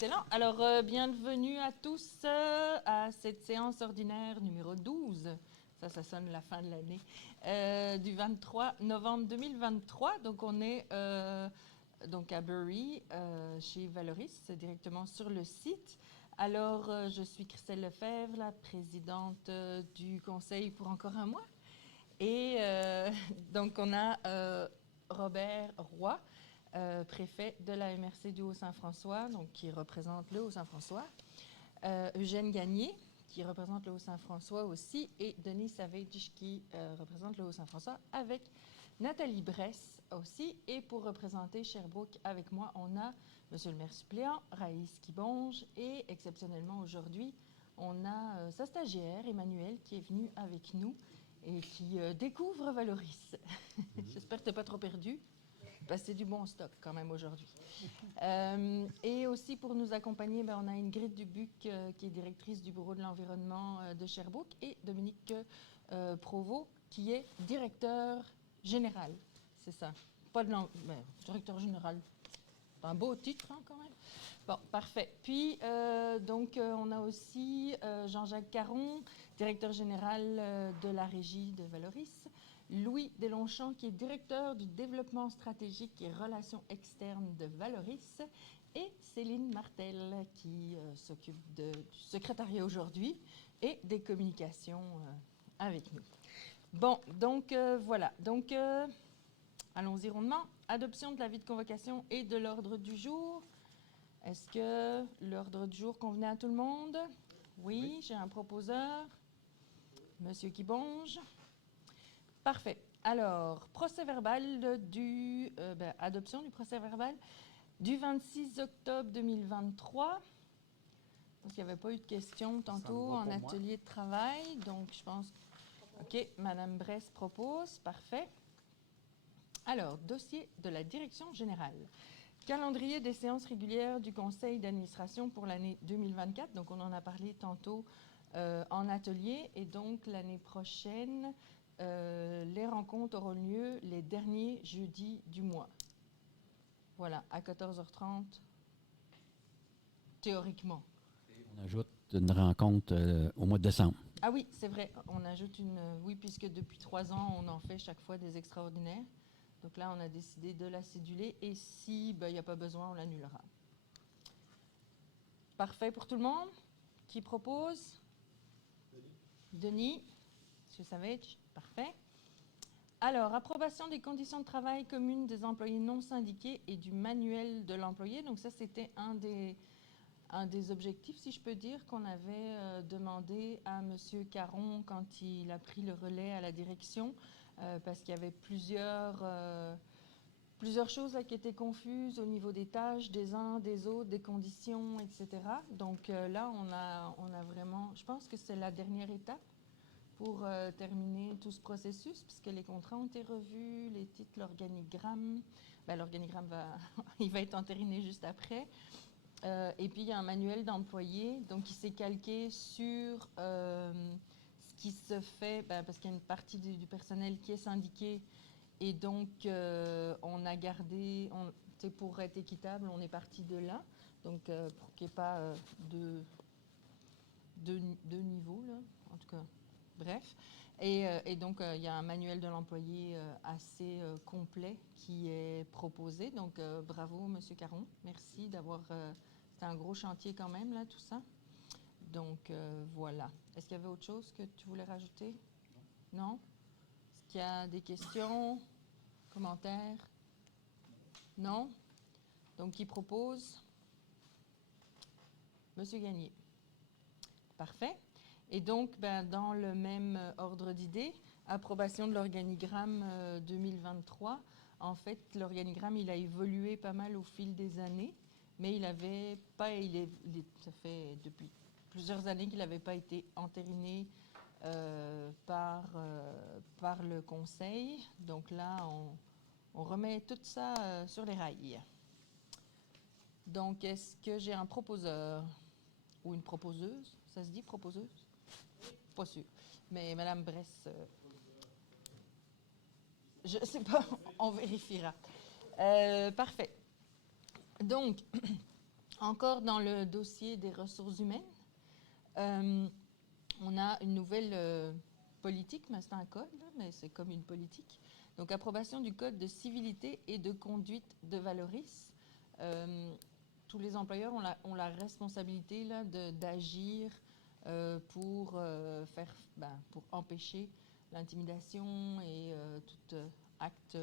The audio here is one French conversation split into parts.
Excellent. Alors, bienvenue à tous à cette séance ordinaire numéro 12. Ça sonne la fin de l'année, du 23 novembre 2023. Donc, on est donc à Bury, chez Valoris, directement sur le site. Alors, je suis Christelle Lefebvre, la présidente du conseil pour encore un mois. Et donc, on a Robert Roy, préfet de la MRC du Haut-Saint-François, donc qui représente le Haut-Saint-François, Eugène Gagné, qui représente le Haut-Saint-François aussi, et Denis Savage, qui représente le Haut-Saint-François, avec Nathalie Bresse aussi. Et pour représenter Sherbrooke avec moi, on a M. le maire suppléant, Raïs Kibonge, et exceptionnellement aujourd'hui, on a sa stagiaire, Emmanuel, qui est venue avec nous et qui découvre Valoris. J'espère que tu n'es pas trop perdu. Parce que c'est du bon stock quand même aujourd'hui. Et aussi pour nous accompagner, on a Ingrid Dubuc, qui est directrice du Bureau de l'environnement de Sherbrooke, et Dominique Provost, qui est directeur général. C'est ça. Pas de directeur général. C'est un beau titre quand même. Bon, parfait. Puis, on a aussi Jean-Jacques Caron, directeur général de la régie de Valoris. Louis Deslongchamps, qui est directeur du développement stratégique et relations externes de Valoris, et Céline Martel, qui s'occupe du secrétariat aujourd'hui et des communications avec nous. Bon, donc voilà. Donc, allons-y rondement. Adoption de l'avis de convocation et de l'ordre du jour. Est-ce que l'ordre du jour convenait à tout le monde? Oui, j'ai un proposeur. Monsieur Kibonge. Parfait. Alors, procès verbal adoption du procès verbal du 26 octobre 2023. Parce qu'il n'y avait pas eu de questions tantôt en atelier de travail. Donc, je pense... OK, Madame Bresse propose. Parfait. Alors, dossier de la direction générale. Calendrier des séances régulières du conseil d'administration pour l'année 2024. Donc, on en a parlé tantôt en atelier. Et donc, l'année prochaine... les rencontres auront lieu les derniers jeudis du mois. Voilà, à 14h30, théoriquement. On ajoute une rencontre au mois de décembre. Ah oui, c'est vrai, on ajoute une... Oui, puisque depuis 3 ans, on en fait chaque fois des extraordinaires. Donc là, on a décidé de la céduler et si il n'y a pas besoin, on l'annulera. Parfait pour tout le monde? Qui propose? Denis. M. Savage, parfait. Alors, approbation des conditions de travail communes des employés non syndiqués et du manuel de l'employé. Donc ça, c'était un des objectifs, si je peux dire, qu'on avait demandé à M. Caron quand il a pris le relais à la direction, parce qu'il y avait plusieurs choses là, qui étaient confuses au niveau des tâches des uns, des autres, des conditions, etc. Donc là, on a vraiment... Je pense que c'est la dernière étape pour terminer tout ce processus, puisque les contrats ont été revus, les titres, l'organigramme. L'organigramme il va être entériné juste après. Et puis, il y a un manuel d'employés, donc qui s'est calqué sur ce qui se fait, parce qu'il y a une partie du personnel qui est syndiqué, et donc on a gardé, pour être équitable, on est parti de là, donc pour qu'il n'y ait pas deux niveaux, là, en tout cas. Bref, et donc il y a un manuel de l'employé assez complet qui est proposé. Donc bravo, Monsieur Caron. Merci d'avoir... c'était un gros chantier quand même, là, tout ça. Donc voilà. Est-ce qu'il y avait autre chose que tu voulais rajouter? Non? Est-ce qu'il y a des questions, commentaires? Non? Donc qui propose? Monsieur Gagné. Parfait. Et donc, dans le même ordre d'idées, approbation de l'organigramme 2023. En fait, l'organigramme, il a évolué pas mal au fil des années, mais il avait pas, ça fait depuis plusieurs années qu'il n'avait pas été entériné par le conseil. Donc là, on remet tout ça sur les rails. Donc, est-ce que j'ai un proposeur ou une proposeuse? Ça se dit proposeuse? Pas sûr. Mais Mme Bresse, je ne sais pas, on vérifiera. Parfait. Donc, Encore dans le dossier des ressources humaines, on a une nouvelle politique, mais c'est un code, là, mais c'est comme une politique. Donc, approbation du code de civilité et de conduite de Valoris. Tous les employeurs ont la responsabilité là, d'agir pour pour empêcher l'intimidation et tout acte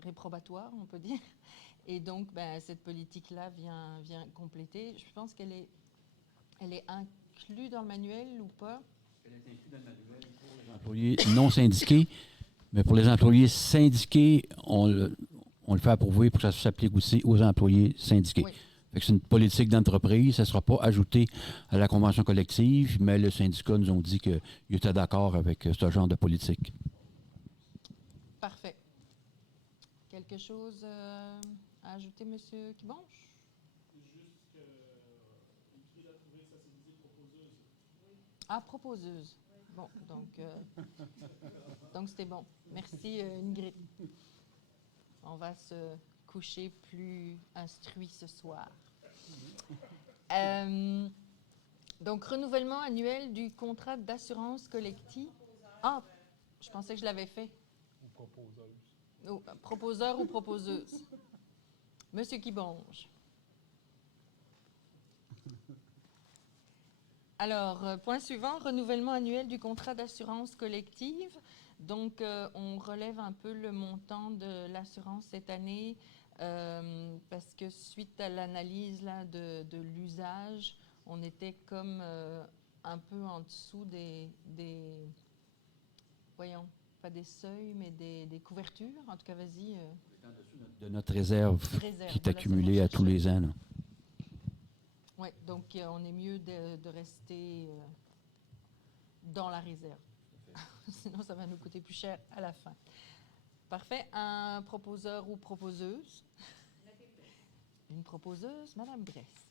réprobatoire, on peut dire. Et donc, cette politique-là vient compléter. Je pense qu'elle est inclue dans le manuel ou pas? Elle est inclue dans le manuel pour les employés non syndiqués, mais pour les employés syndiqués, on le fait approuver pour que ça s'applique aussi aux employés syndiqués. Oui. Fait que c'est une politique d'entreprise, ça ne sera pas ajouté à la convention collective, mais le syndicat nous ont dit qu'il était d'accord avec ce genre de politique. Parfait. Quelque chose à ajouter, M. Kibonge? Juste qu'il a trouvé ça, c'est dit proposeuse. Ah, proposeuse. Bon, donc c'était bon. Merci, Ingrid. On va se coucher plus instruit ce soir. Donc, renouvellement annuel du contrat d'assurance collective. Ah, je pensais que je l'avais fait. Ou proposeuse. Oh, proposeur ou proposeuse. Monsieur Kibonge. Alors, point suivant, renouvellement annuel du contrat d'assurance collective. Donc, on relève un peu le montant de l'assurance cette année parce que suite à l'analyse là, de l'usage, on était comme un peu en dessous des voyons, pas des seuils, mais des couvertures. En tout cas, vas-y. De notre réserve qui est accumulée à tous les ans. Là. Oui, donc on est mieux de rester dans la réserve. Sinon, ça va nous coûter plus cher à la fin. Parfait. Un proposeur ou proposeuse? Une proposeuse, Madame Bress.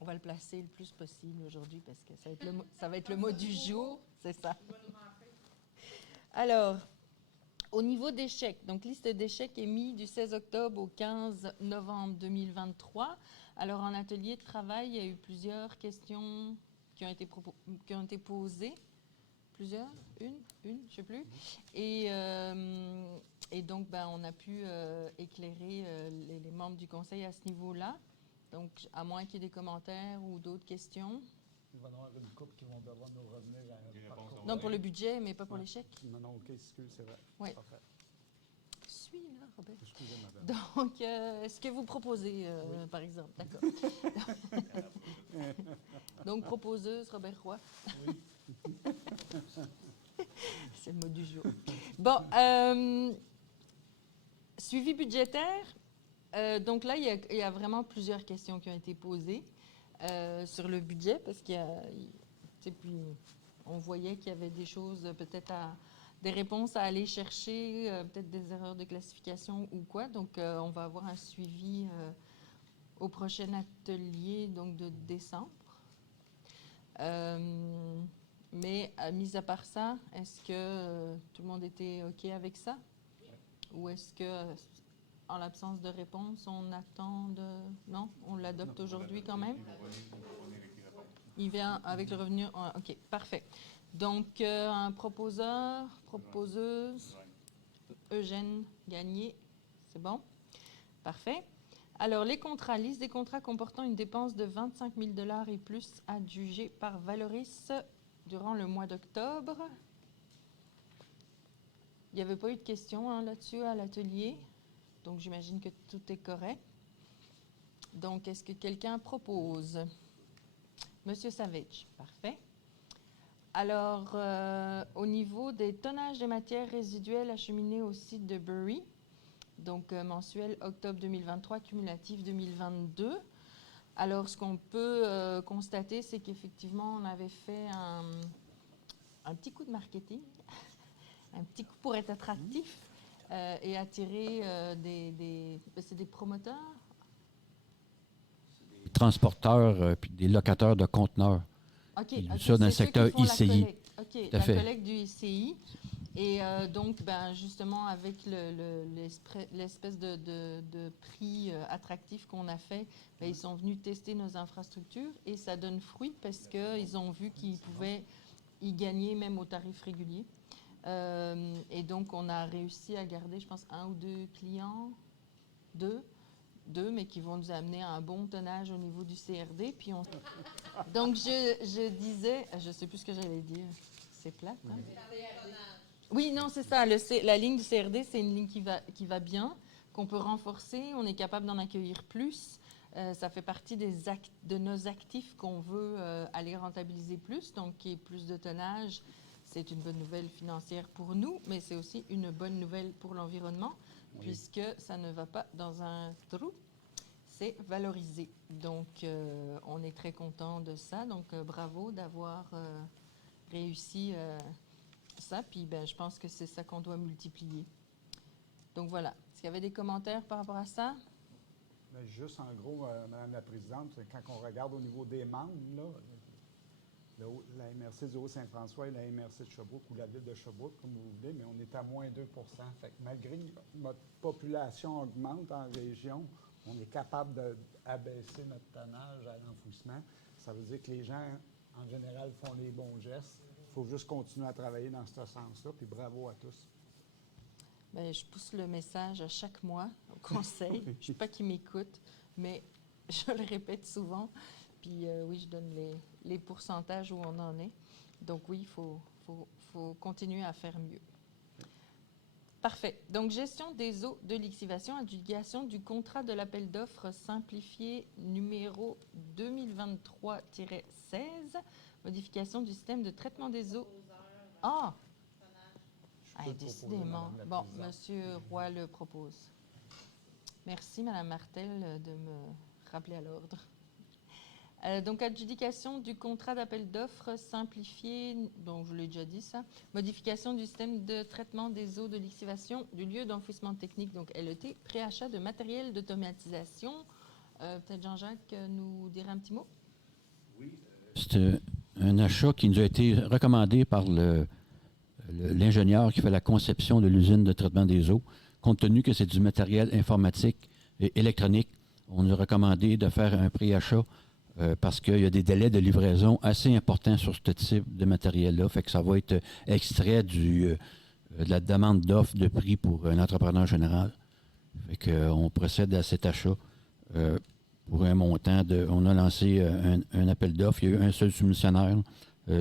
On va le placer le plus possible aujourd'hui parce que ça va être le mot du jour. C'est ça. Alors, au niveau des chèques, donc liste des chèques émis du 16 octobre au 15 novembre 2023. Alors, en atelier de travail, il y a eu plusieurs questions qui ont été posées. Plusieurs? Une, je ne sais plus. Et donc, on a pu éclairer les membres du conseil à ce niveau-là. Donc, à moins qu'il y ait des commentaires ou d'autres questions. Il va y avoir une couple qui vont devoir nous revenir à non, pour le budget, mais pas pour les chèques. Non, OK, excuse, c'est vrai. Oui. Parfait. Suis là, Robert. Excusez, madame. Donc, est-ce que vous proposez, oui. Par exemple? D'accord. Donc, proposeuse, Robert Roy. Oui. C'est le mot du jour. Bon, suivi budgétaire. Donc là, il y a vraiment plusieurs questions qui ont été posées sur le budget parce qu'il y a, puis on voyait qu'il y avait des choses, peut-être des réponses à aller chercher, peut-être des erreurs de classification ou quoi. Donc, on va avoir un suivi au prochain atelier, donc de décembre. Mais, mis à part ça, est-ce que tout le monde était OK avec ça? Ou est-ce que, en l'absence de réponse, on attend de... Non? On l'adopte aujourd'hui quand même? Il vient avec le revenu... OK, parfait. Donc, un proposeur, proposeuse, Eugène Gagné, c'est bon? Parfait. Alors, les contrats, liste des contrats comportant une dépense de 25 000 $ et plus adjugée par Valoris durant le mois d'octobre. Il n'y avait pas eu de questions là-dessus à l'atelier, donc j'imagine que tout est correct. Donc, est-ce que quelqu'un propose? Monsieur Savage, parfait. Alors, au niveau des tonnages de matières résiduelles acheminées au site de Bury, donc mensuel octobre 2023, cumulatif 2022. Alors, ce qu'on peut constater, c'est qu'effectivement, on avait fait un petit coup de marketing, un petit coup pour être attractif et attirer c'est des promoteurs? Des transporteurs puis des locataires de conteneurs. OK. Ça, dans le secteur ICI. OK, la collecte du ICI. Et donc, ben, justement, avec l'espèce de prix attractif qu'on a fait, ben, ils sont venus tester nos infrastructures et ça donne fruit parce qu'ils ont vu qu'ils pouvaient y gagner même au tarif régulier. Et donc, on a réussi à garder, je pense, 1 ou 2 clients, deux, mais qui vont nous amener à un bon tonnage au niveau du CRD. Puis donc, je disais, je ne sais plus ce que j'allais dire, c'est plate, hein? Oui, non, c'est ça. La ligne du CRD, c'est une ligne qui va bien, qu'on peut renforcer. On est capable d'en accueillir plus. Ça fait partie de nos actifs qu'on veut aller rentabiliser plus. Donc, qu'il y ait plus de tonnage, c'est une bonne nouvelle financière pour nous, mais c'est aussi une bonne nouvelle pour l'environnement, puisque ça ne va pas dans un trou. C'est valorisé. Donc, on est très content de ça. Donc, bravo d'avoir réussi ça, puis ben, je pense que c'est ça qu'on doit multiplier. Donc voilà. Est-ce qu'il y avait des commentaires par rapport à ça? Mais juste en gros, Madame la Présidente, quand on regarde au niveau des membres, là, la MRC du Haut-Saint-François et la MRC de Sherbrooke, ou la ville de Sherbrooke, comme vous voulez, mais on est à moins 2 Fait que malgré que notre population augmente en région, on est capable d'abaisser notre tonnage à l'enfouissement. Ça veut dire que les gens, en général, font les bons gestes. Il faut juste continuer à travailler dans ce sens-là, puis bravo à tous. Bien, je pousse le message à chaque mois au conseil. Je ne sais pas qui m'écoute, mais je le répète souvent. Puis oui, je donne les pourcentages où on en est. Donc oui, il faut continuer à faire mieux. Parfait. Donc, gestion des eaux de lixivation, adjudication du contrat de l'appel d'offres simplifié numéro 2023-16, modification du système de traitement des eaux. Ah! Décidément. Bon, M. Roy le propose. Merci, Mme Martel, de me rappeler à l'ordre. Donc, adjudication du contrat d'appel d'offres simplifié, donc je l'ai déjà dit ça, modification du système de traitement des eaux de lixivation du lieu d'enfouissement technique, donc LET, préachat de matériel d'automatisation. Peut-être Jean-Jacques nous dirait un petit mot? Oui. C'est un achat qui nous a été recommandé par l'ingénieur qui fait la conception de l'usine de traitement des eaux. Compte tenu que c'est du matériel informatique et électronique, on nous a recommandé de faire un préachat parce qu'il y a des délais de livraison assez importants sur ce type de matériel-là. Fait que ça va être extrait de la demande d'offre de prix pour un entrepreneur général. Fait qu'on procède à cet achat pour un montant de... On a lancé un appel d'offres. Il y a eu un seul soumissionnaire.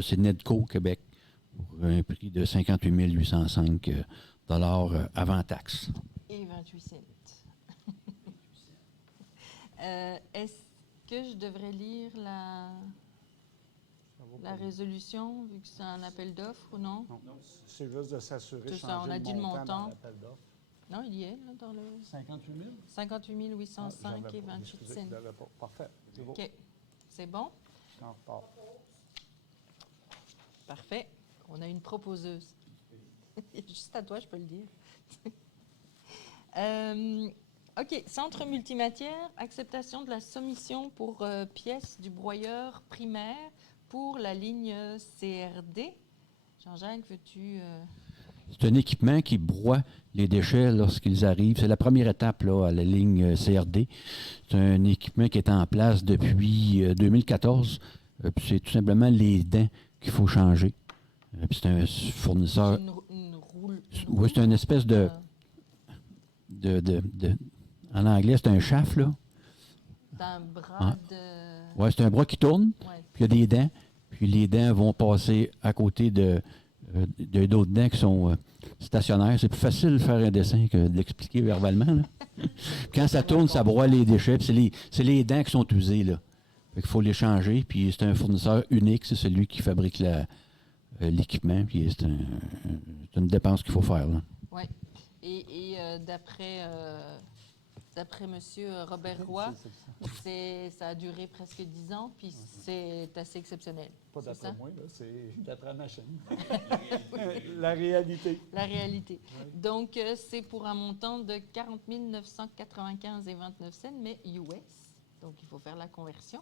C'est Nedco Québec pour un prix de 58 805 avant taxe. Et 28 cents. Est-ce que je devrais lire la résolution, vu que c'est un appel d'offres ou non? Non, c'est juste de s'assurer C'est ça, on a dit le montant. dans l'appel d'offres. Non, il y est, là, dans le... 58 000? 58 805 et 28 cents. Parfait, c'est beau. OK. C'est bon? Je t'en repars. Parfait. On a une proposeuse. Juste à toi, je peux le dire. OK. Centre multimatière, acceptation de la soumission pour pièces du broyeur primaire pour la ligne CRD. Jean-Jacques, veux-tu... C'est un équipement qui broie les déchets lorsqu'ils arrivent. C'est la première étape là, à la ligne CRD. C'est un équipement qui est en place depuis 2014. Puis c'est tout simplement les dents qu'il faut changer. Puis c'est un fournisseur... Une roule... Oui, c'est une espèce de... En anglais, c'est un shaft, là. C'est un bras de... Oui, c'est un bras qui tourne, Ouais. puis il y a des dents. Puis les dents vont passer à côté d'autres dents qui sont stationnaires. C'est plus facile de faire un dessin que d'expliquer verbalement, là. Quand ça tourne, ça broie les déchets. Puis c'est les dents qui sont usées, là. Fait qu'il faut les changer. Puis c'est un fournisseur unique. C'est celui qui fabrique l'équipement. Puis c'est une dépense qu'il faut faire, là. Oui. Et d'après M. Robert Roy, ça a duré presque 10 ans, puis c'est assez exceptionnel. Pas d'après moi, là, c'est d'après la machine. La réalité. La réalité. Oui. Donc, c'est pour un montant de 40 995,29 $, mais US. Donc, il faut faire la conversion.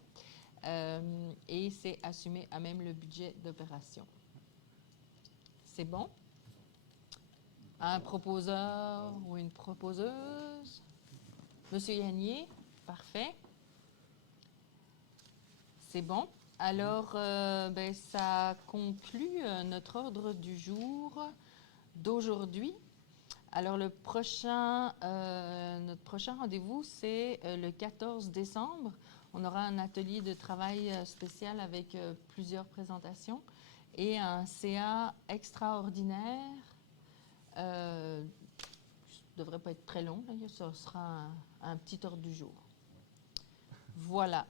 Et c'est assumé à même le budget d'opération. C'est bon? Un proposeur ou une proposeuse? Monsieur Yanier, parfait. C'est bon. Alors, ça conclut notre ordre du jour d'aujourd'hui. Alors, notre prochain rendez-vous, c'est le 14 décembre. On aura un atelier de travail spécial avec plusieurs présentations et un CA extraordinaire. Ça ne devrait pas être très long, là. Ça sera un petit ordre du jour. Voilà.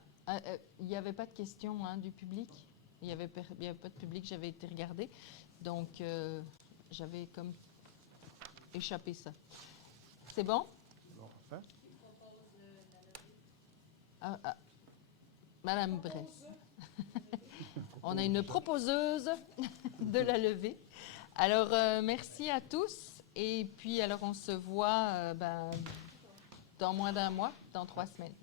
Il n'y avait pas de questions du public. Il n'y avait pas de public, j'avais été regarder. Donc, j'avais comme échappé ça. C'est bon? Bon, parfait. Madame Bresse. On a une proposeuse de la levée. Alors, merci à tous. Et puis, alors, on se voit dans moins d'un mois, dans 3 semaines.